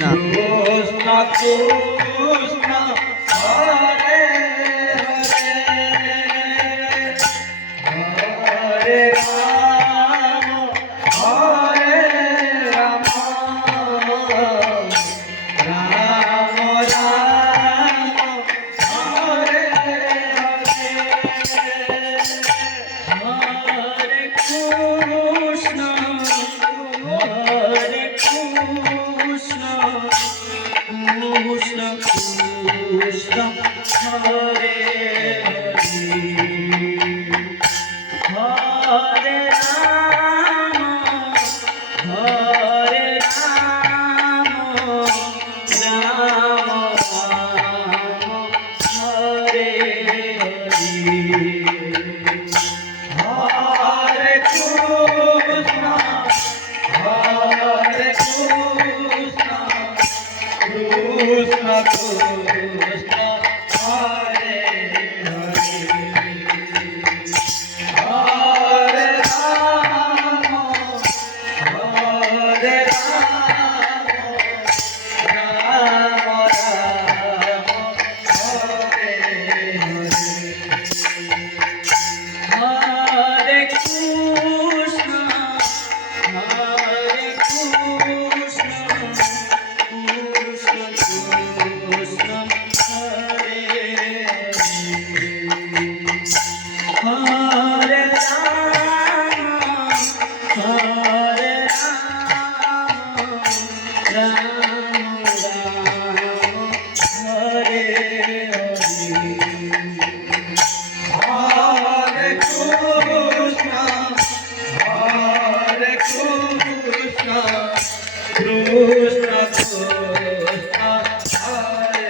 Krishna Krishna Hare Hare Hare Ram Ram Ram Hare Hare Hare Krishna Hare Krishna Krishna Krishna Hare Hare Hare Ram Ram Ram Hare Hare Krishna Hare Krishna Krishna Krishna Hare Hare Hare Ram Ram Ram Hare Hare Krishna Hare Krishna Krishna Krishna Hare Hare Ram Hare Ram Ram Hare Hare Krishna Hare Krishna Krishna Krishna Hare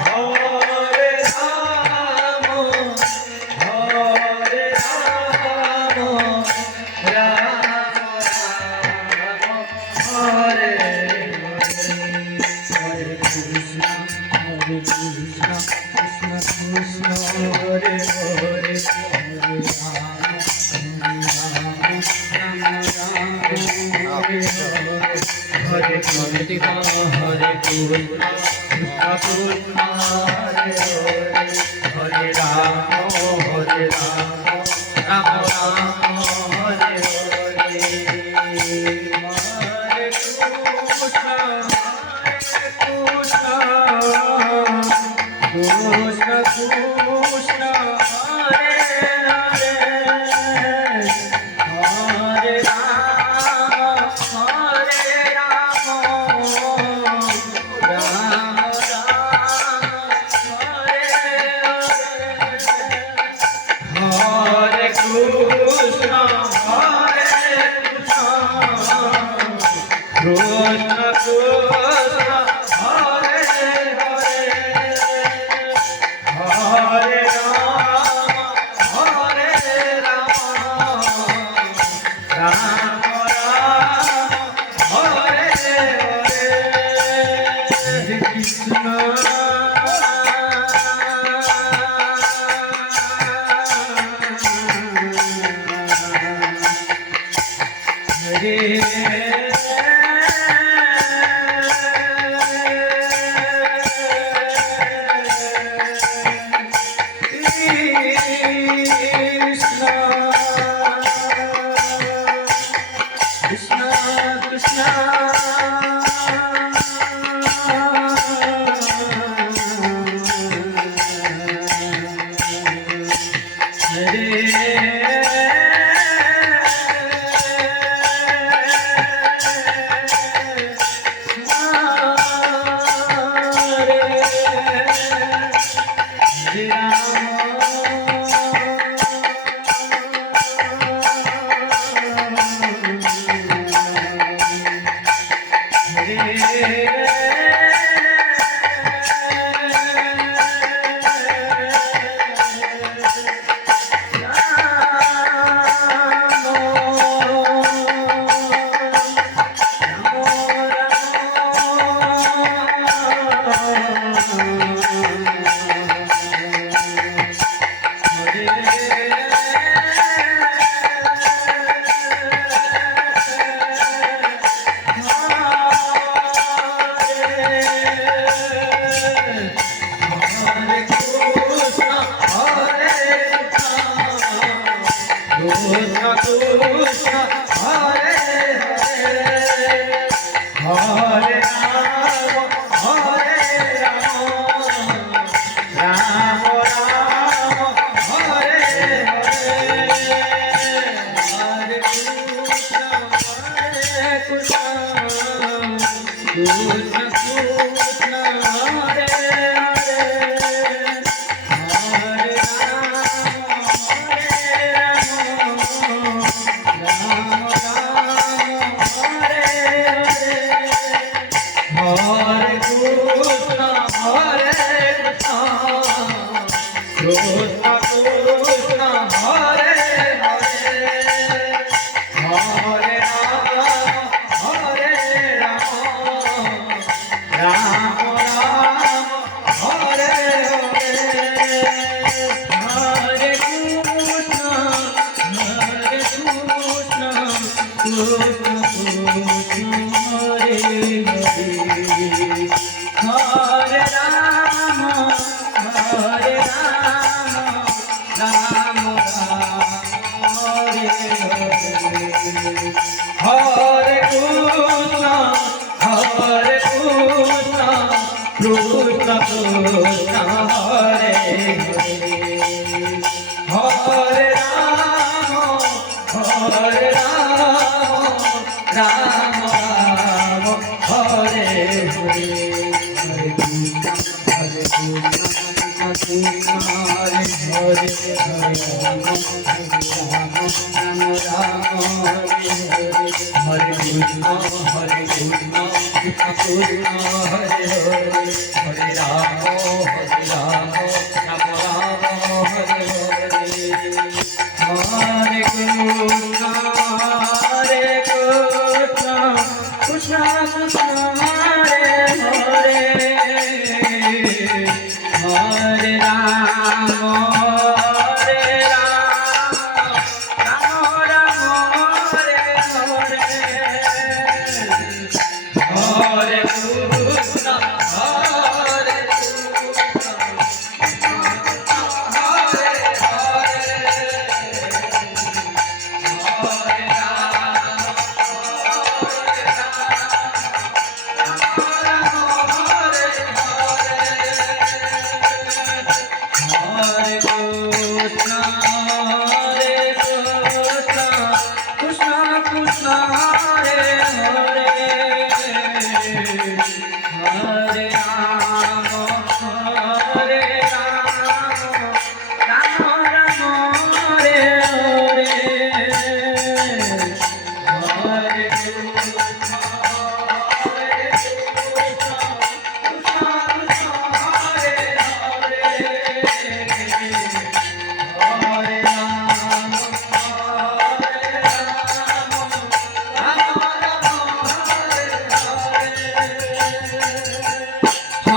Hare Ram Hare Ram Ram Ram Hare Hare Krishna Krishna Krishna Hare Hare Hare Ram Ram Ram Hare Hare Hare Hare Krishna Krishna Hare Hare Ram Ram Ram Hare Hare Hare Krishna Krishna Krishna Krishna Hare Hare Hare Ram Ram Hare Krishna Hare Krishna Krishna Krishna Hare Hare Hare Ram Ram Ram Hare Hare Krishna Hare Rama, Hare Rama, Rama Rama, Hare Hare, Hare Krishna, Hare Krishna, Krishna Krishna, Hare Hare, Hare Rama, Rama Rama, Hare Hare Krishna, Hare Krishna, Krishna Krishna, Hare Hare, Hare Rama, Hare Rama, Rama Rama, Hare Hare, Hare Krishna, Hare Krishna, Krishna Krishna, Hare Hare, Hare Rama, Hare Rama, Rama Rama, Hare Hare, Hare Krishna, Hare Krishna, Krishna Krishna, Hare Hare, Hare Rama, Hare Rama, Rama Rama, Hare Hare, Hare Krishna, Hare Krishna, Hare Hare, Hare Rama, Hare Rama, Rama Rama, Hare Hare, Hare Krishna, Hare Krishna, Krishna Krishna, Hare Hare, Hare Rama, Hare Rama, Rama Rama, Hare Hare, Hare Krishna, Hare Krishna, Krishna Krishna, Hare Hare, Hare Rama, Hare Rama, Rama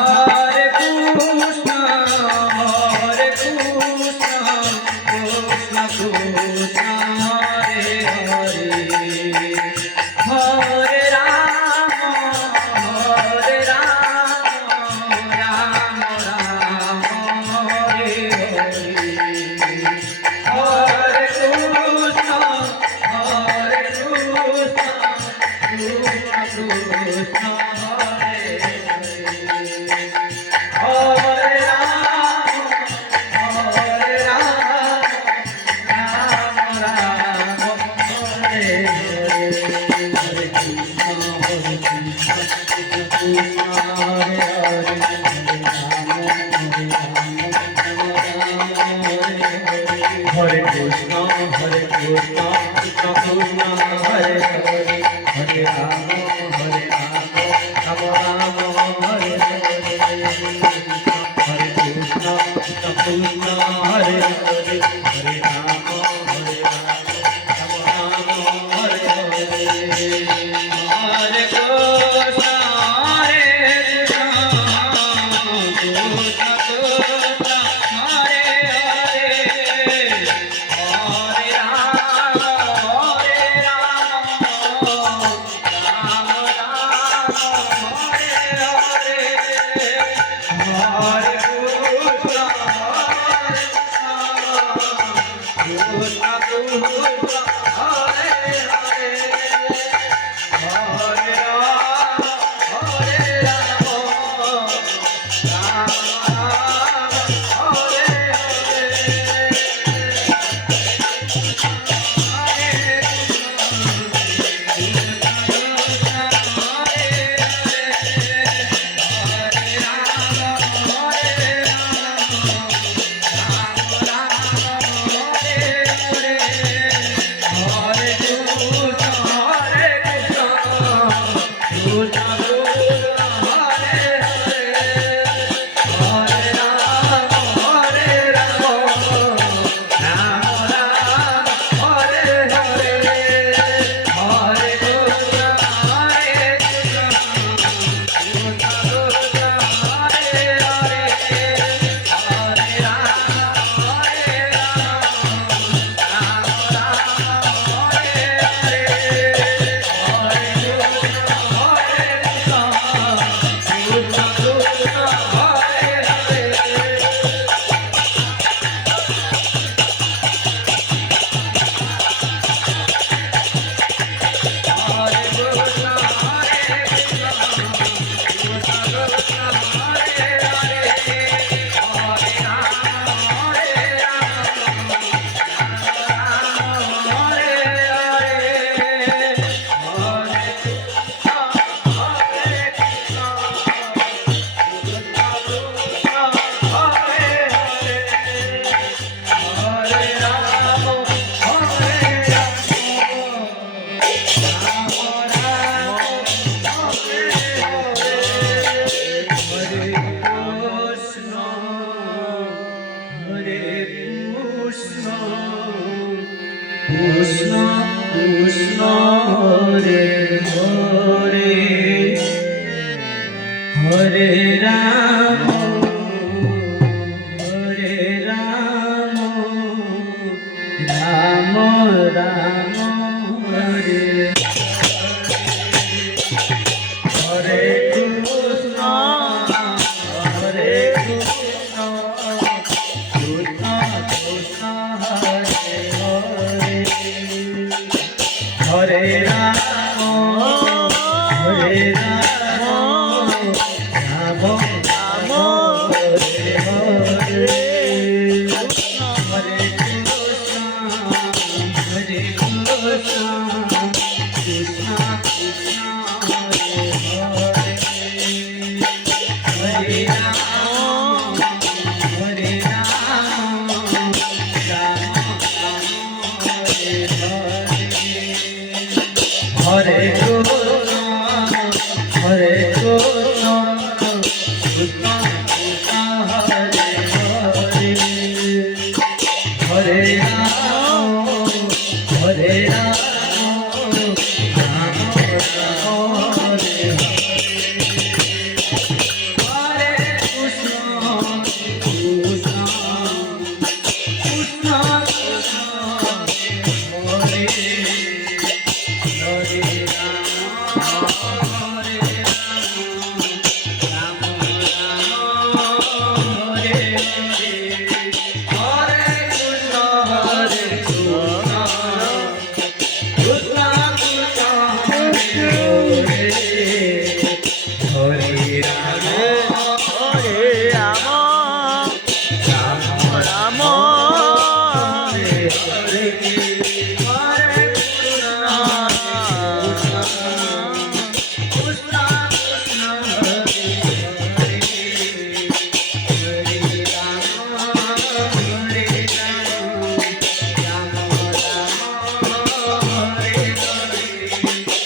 Rama, Hare Hare, Hare Krishna, Hare Krishna, Hare Hare Krishna, Hare Krishna, Krishna Krishna, Hare Hare, Hare Rama, Hare Rama, Rama Rama, Hare Hare, Hare Krishna, Krishna Krishna, Hare Hare, Hare Rama, Hare Rama, Rama Rama, Hare Hare, Hare Krishna, Hare Krishna, Krishna Krishna, Hare Hare, Hare Rama, Hare Rama, Rama Rama, Hare Hare, Hare Krishna, Krishna Krishna, Hare Hare, Hare Rama. Hare Rama, Hare Rama, Rama Rama, Hare Hare Krishna, Hare Krishna, Krishna Krishna, Hare Hare, Hare Rama, Hare Rama, Rama Rama, Hare Hare, Hare Krishna, Hare Krishna, Krishna Krishna, Hare Hare, Hare Rama, Hare Rama, Rama Rama, Hare Hare, Hare Krishna, Hare Krishna, Krishna Krishna, Hare Hare, Hare Rama, Hare Rama, Rama Rama, Hare Hare Krishna, Krishna Krishna, Hare Hare Rama, Hare Rama, Rama Rama, Hare Hare, Hare Krishna, Krishna Krishna, Hare Hare, Hare Rama, Rama Rama, Hare Hare, Hare Krishna, Krishna Krishna, Hare Hare,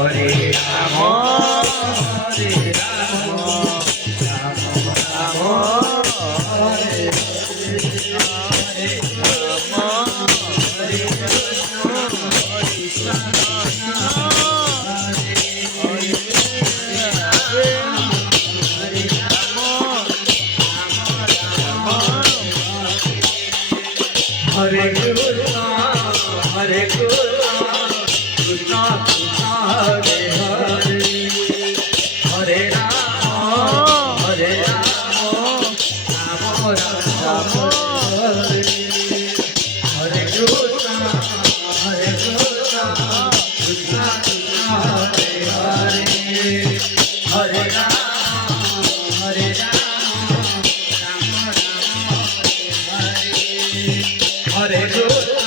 Hare Rama, Hare Rama, Rama Rama, Hare Hare, Hare Krishna, Krishna Krishna, Hare Hare, Hare Rama, Hare Rama, Rama Rama, Hare Hare Krishna, Hare Krishna, Krishna Krishna, Hare Hare, Hare Rama, Hare Rama, Rama Rama, Hare Hare, Hare Krishna, Hare Krishna, Krishna Krishna, Hare Hare, Hare Rama, Hare Rama, Rama Rama, Hare Hare, Hare Krishna,